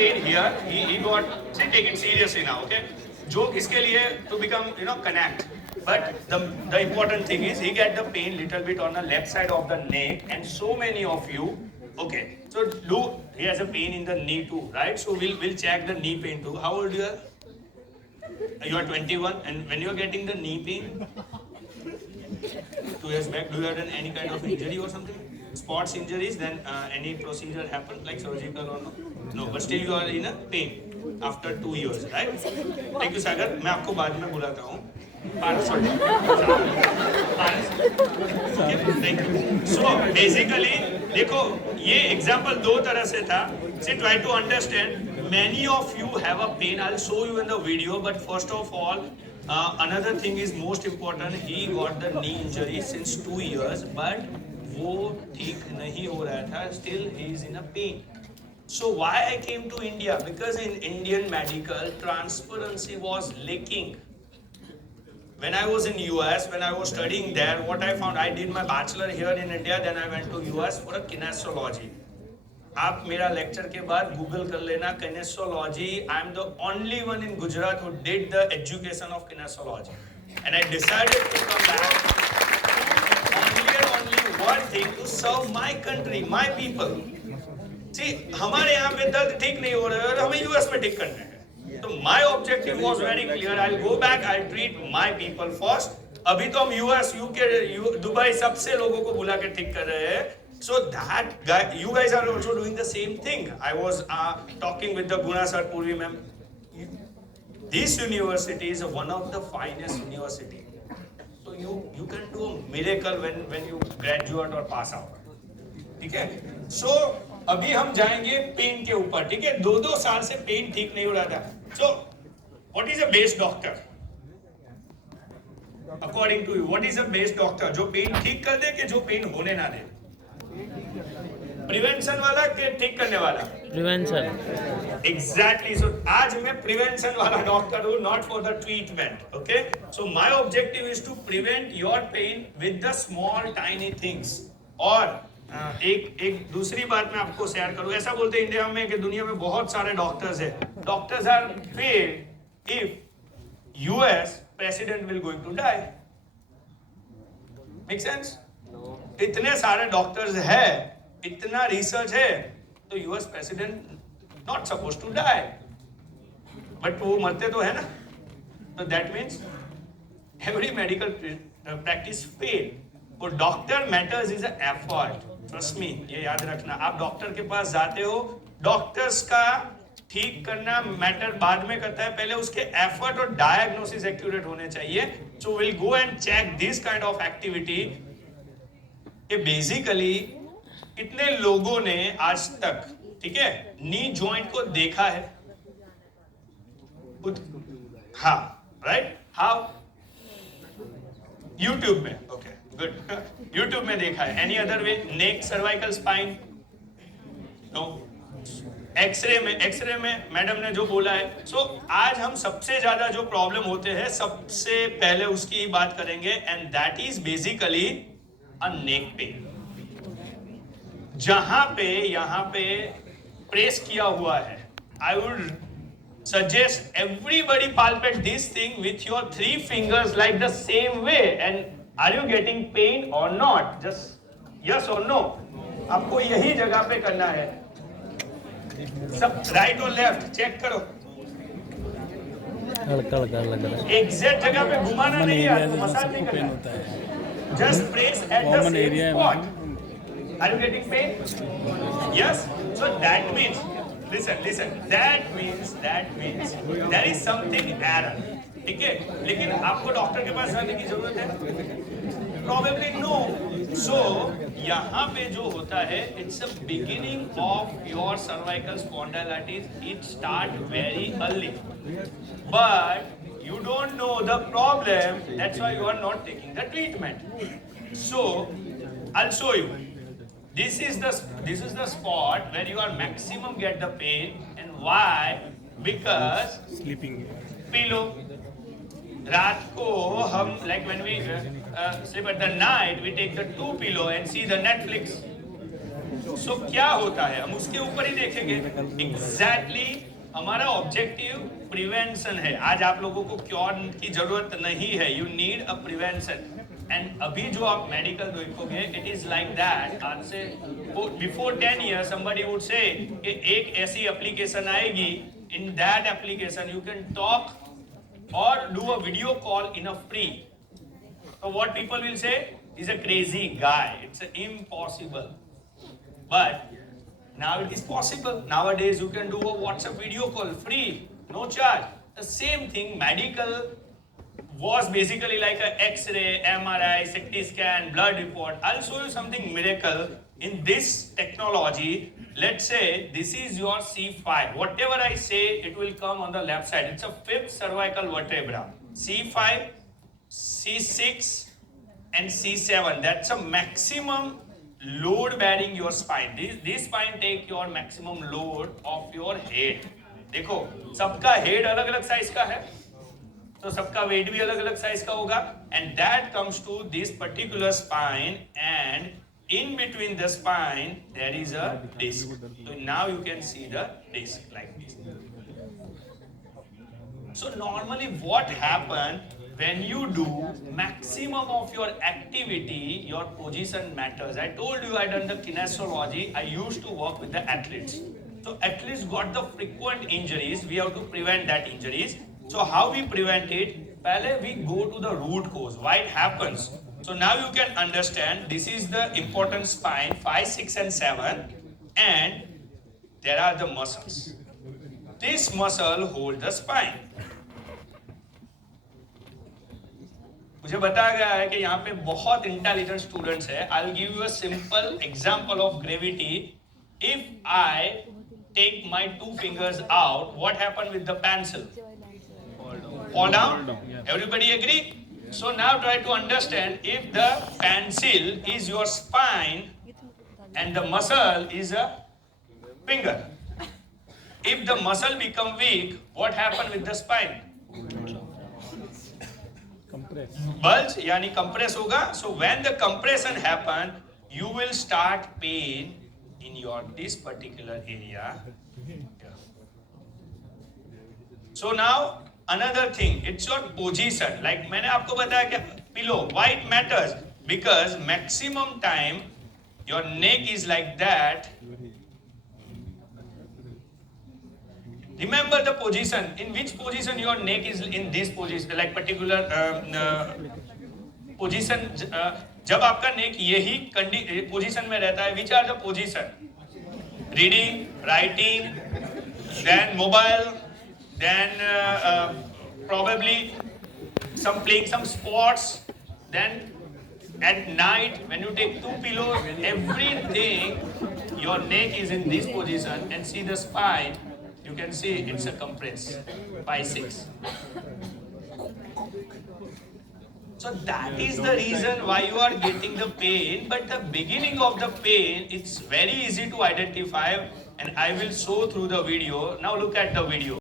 pain here. He got. See, take it seriously now, okay? Joke इसके लिए to become connect. But the important thing is he get the pain little bit on the left side of the neck, and so many of you. Okay, so he has a pain in the knee too, right? So we'll check the knee pain too. How old you are? You are 21, and when you are getting the knee pain 2 years back, do you have done any kind of injury or something? Sports injuries, then any procedure happened like surgical or no? No, but still you are in a pain after 2 years, right? Thank you, Sagar. मैं आपको बाद में बुलाता हूँ. Thank you. So basically, देखो ये example दो तरह से था. See, try to understand. Many of you have a pain. I'll show you in the video. But first of all, another thing is most important. He got the knee injury since 2 years, but वो ठीक नहीं हो रहा था. Still, he is in a pain. So why I came to India? Because in Indian medical, transparency was lacking. When I was in US, when I was studying there, what I found, I did my bachelor here in India, then I went to US for a kinesiology. आप मेरा lecture के बाद Google कर लेना kinesiology. I am the only one in Gujarat who did the education of kinesiology, and I decided to come back only one thing, to serve my country, my people. See, हमारे यहाँ पे दर्द ठीक नहीं हो रहा है, हमें यूएस में ठीक करना है. तो my objective was very clear. I'll go back, I'll treat my people first. अभी तो हम यूएस, यूके, दुबई सबसे लोगों को बुला के ठीक कर रहे हैं. So that guy, you guys are also doing the same thing. I was talking with the Guna sir, Purvi ma'am. This university is one of the finest university. So you can do a miracle when you graduate or pass out. ठीक है? So अभी हम जाएंगे pen के ऊपर. ठीक है? 2 साल से पेन ठीक नहीं हो रहा था. So what is a best doctor? According to you, what is a best doctor? जो पेन ठीक कर दे कि जो पेन होने ना दे? प्रिवेंशन वाला कि ठीक करने वाला? प्रिवेंशन. एग्जैक्टली. सो आज मैं प्रिवेंशन वाला डॉक्टर हूँ, not for the treatment. Okay, so my objective is to prevent your pain with the small tiny things. और एक दूसरी बात मैं आपको शेयर करूँ. ऐसा बोलते हैं इंडिया में कि दुनिया में बहुत सारे डॉक्टर्स हैं. Doctors are failed if US president will going to die. Make sense? इतने सारे डॉक्टर्स है, इतना रिसर्च है, तो US president not suppose to die, but वो मरते तो है ना. तो that means every medical practice fail. और doctor matters is a effort. Trust me, ये याद रखना. आप डॉक्टर के पास जाते हो, डॉक्टर्स का ठीक करना मैटर बाद में करता है, पहले उसके एफर्ट और डायग्नोसिस एक्यूरेट होने चाहिए. So will go and check this kind of activity. कि बेसिकली कितने लोगों ने आज तक, ठीक है, नी जॉइंट को देखा है? हाँ, राइट. हाउ? यूट्यूब में. Okay, good. यूट्यूब में देखा है. Any other way? Neck, cervical, spine? No. X-ray में मैडम ने जो बोला है. सो आज हम सबसे ज्यादा जो प्रॉब्लम होते हैं, सबसे पहले उसकी बात करेंगे, and that is basically a neck pain. जहां पे यहां पे प्रेस किया हुआ है. I would suggest everybody palpate this thing with your 3 fingers like the same way, and are you getting pain or not? Just yes or no. आपको यही जगह पे करना है. सब राइट और लेफ्ट चेक करो. हल्का हल्का लग रहा है. एग्जैक्ट जगह पे घुमाना नहीं है, आपको मसाज नहीं करना है. Just press at the same spot. Are you getting pain? Yes. So that means, listen. That means there is something error. ठीक है? लेकिन आपको डॉक्टर के पास जाने की जरूरत है? Probably no. So यहाँ पे जो होता है, it's the beginning of your cervical spondylitis. It start very early, but you don't know the problem. That's why you are not taking the treatment. So I'll show you. This is the spot where you are maximum get the pain. And why? Because sleeping pillow. रात को हम like when we sleep at the night, we take the 2 pillow and see the Netflix. सो क्या होता है हम उसके ऊपर ही देखेंगे। एग्जैक्टली हमारा ऑब्जेक्टिव प्रिवेंशन है। आज आप लोगों को क्योर की जरूरत नहीं है, you need a prevention. And अभी जो आप मेडिकल देखोगे इट इज लाइक दैट। आज से before 10 years somebody would say कि एक ऐसी एप्लीकेशन आएगी, in that application you can talk और do a video call in a free. So what people will say is a crazy guy. It's impossible. But now it is possible. Nowadays you can do a WhatsApp video call free, no charge. The same thing, medical was basically like a X-ray, MRI, CT scan, blood report. I'll show you something miracle in this technology. Let's say this is your C5. Whatever I say, it will come on the left side. It's a fifth cervical vertebra. C5, C6 and C7. That's a maximum load bearing your spine. This spine take your maximum load of your head. देखो सबका head अलग अलग size का है, तो सबका wait भी अलग अलग साइज का होगा। And that comes to this particular spine and in between the spine there is a disc. So now you can see the disc like this. So normally what happen when you do maximum of your activity, your position matters. I told you I done the kinesiology. I used to work with the athletes. So athletes got the frequent injuries. We have to prevent that injuries. So how we prevent it? Pehle we go to the root cause. Why it happens? So now you can understand. This is the important spine 5, 6 and 7, and there are the muscles. This muscle hold the spine. मुझे बताया गया है कि यहाँ पे बहुत intelligent students है। I will give you a simple example of gravity. If I take my 2 fingers out, what happen with the pencil? Fall down. Everybody agree? So now try to understand, if the pencil is your spine and the muscle is a finger, if the muscle become weak, what happen with the spine? Bulge यानी compress होगा. So when the compression happen, you will start pain in your this particular area. So now another thing, it's your position. Like मैंने आपको बताया कि pillow, why it matters? Because maximum time your neck is like that. Remember the position. In which position your neck is in this position, like particular position. जब आपका neck यही position में रहता है, which are the position? Reading, writing, then mobile, then probably some playing some sports. Then at night when you take 2 pillows, everything, your neck is in this position, and see the spine. You can see it's a compress 5, 6. So that is the reason why you are getting the pain. But the beginning of the pain, it's very easy to identify, and I will show through the video. Now look at the video.